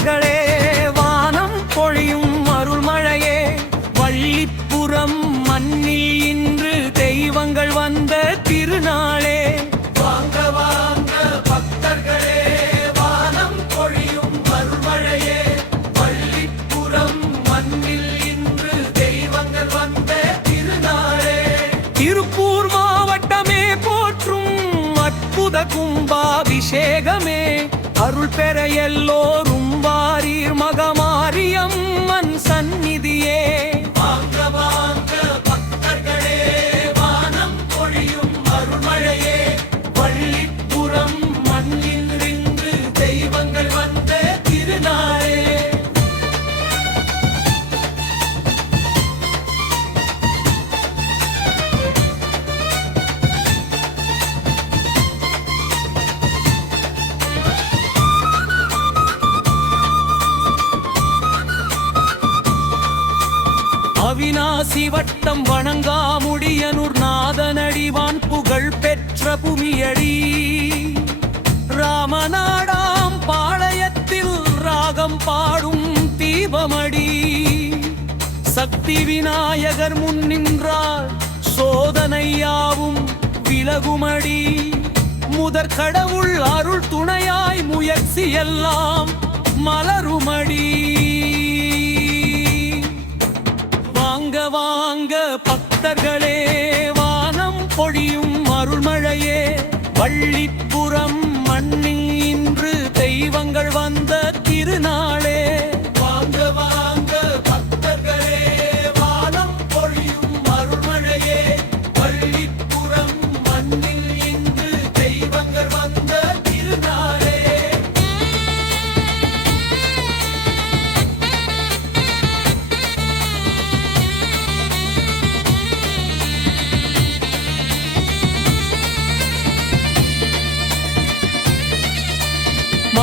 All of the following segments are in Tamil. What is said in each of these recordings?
பக்தர்களே வானம் பொழியும் அருள்மழையே வள்ளிப்புறம் மண்ணில் இன்று தெய்வங்கள் வந்த திருநாளே வாங்க வாங்க பக்தர்களே வானம் பொழியும் அருள்மழையே வள்ளிப்புறம் மண்ணில் இன்று தெய்வங்கள் வந்த திருநாளே திருப்பூர் மாவட்டமே போற்றும் அற்புத கும்பாபிஷேகமே அருள் பெற எல்லோரும் வாரீர் மகமாரியம்மன் சந்நிதியே வாங்க வாங்க பக்தர்களே வானம் பொழியும் அருள்மழையே வள்ளிப்புறம் மண்ணில் இன்று தெய்வங்கள் வந்த திருநாளே அவிநாசி வட்டம் வணங்காமுடியனூர் நாதனடிவான் புகழ் பெற்ற புமியடி ராமநாடாம் பாளையத்தில் ராகம் பாடும் தீபமடி சக்தி விநாயகர் முன் நின்றால் சோதனையாவும் விலகுமடி முதற் கடவுள் அருள் துணையாய் முயற்சி எல்லாம் மலருமடி வாங்க வாங்க பக்தர்களே வானம் பொழியும் அருள்மழையே வள்ளிப்புறம் மண்ணில் இன்று தெய்வங்கள் வந்த திருநாளே வாங்க வாங்க பக்தர்களே வானம் பொழியும் அருள்மழையே வள்ளிப்புறம் மண்ணில் இன்று தெய்வங்கள் வந்த திருநாளே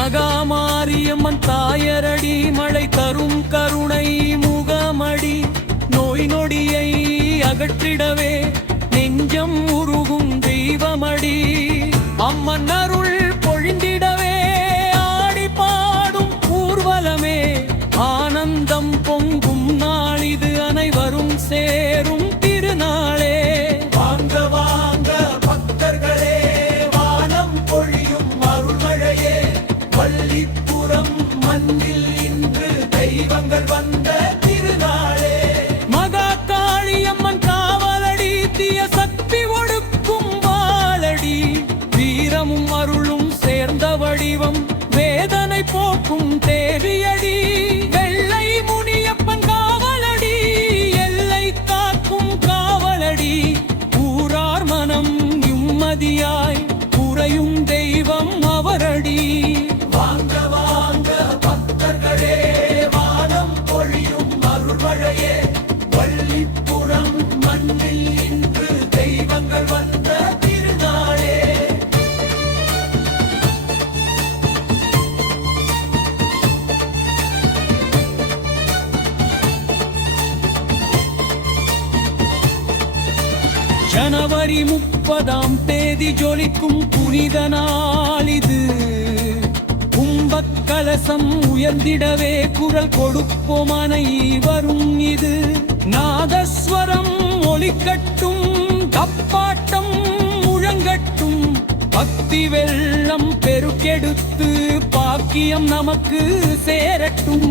மகாமாரியம்மன் தாயரடி மழை தரும் கருணை முகமடி நோய் நொடியை அகற்றிடவே நெஞ்சம் உருகும் தெய்வமடி அம்மன் அருள் பொழிந்திடவே ஆடி பாடும் ஊர்வலமே ஆனந்தம் பொங்கும் நாளிது அனைவரும் சேரும் திருநாளே வாங்க வாங்க பக்தர்களே வானம் பொழியும் அருள்மழையே வள்ளிப்புறம் மண்ணில் இன்று தெய்வங்கள் வந்த திருநாளே மகா காளியம்மன் காவலடி தீய சக்தி ஒடுக்கும் வாழடி வீரமும் அருளும் சேர்ந்த வடிவம் வேதனை போக்கும் தேவியடி வெள்ளை முனியப்பன் காவலடி எல்லை காக்கும் காவலடி ஊரார் மனம் நிம்மதியாய் குறையும் தெய்வம் அவரடி வாங்க வாங்க பக்தர்களே வானம் பொழியும் அருள்மழையே வள்ளிப்புறம் மண்ணில் இன்று தெய்வங்கள் வந்த திருநாளே ஜனவரி 30ஆம் தேதி ஜொலிக்கும் புனித நாள் இது கலசம் உயர்ந்திடவே குரல் கொடுப்போம் அனைவரும் இது நாதஸ்வரம் ஒலிக்கட்டும் தப்பாட்டம் முழங்கட்டும் பக்தி வெள்ளம் பெருக்கெடுத்து பாக்கியம் நமக்கு சேரட்டும்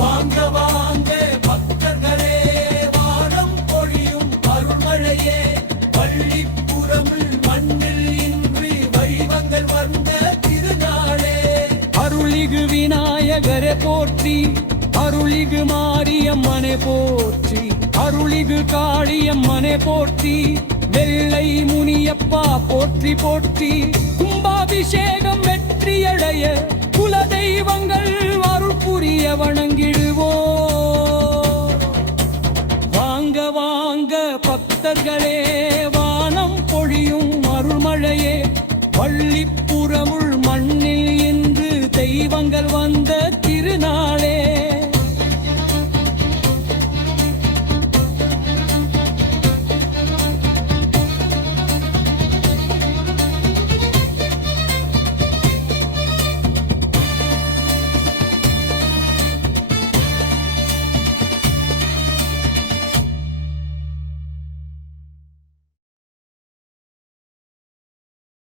வாங்க வாங்க பக்தர்களே வானம் பொழியும் அருள்மழையே வள்ளிப்புறம் மண்ணில் இன்று தெய்வங்கள் வந்த திருநாளே அருளிகு விநாயகரே போற்றி அருளிகு மாரியம்மனே போற்றி அருளிகு காளியம்மனே போற்றி வெள்ளை முனியப்பா போற்றி போற்றி கும்பாபிஷேகம் வெற்றியடைய குல தெய்வங்கள் அருள் புரிய வணங்கிடுவோ வாங்க வாங்க பக்தர்களே வானம் பொழியும் அருள்மழையே வள்ளிப்புறமுள்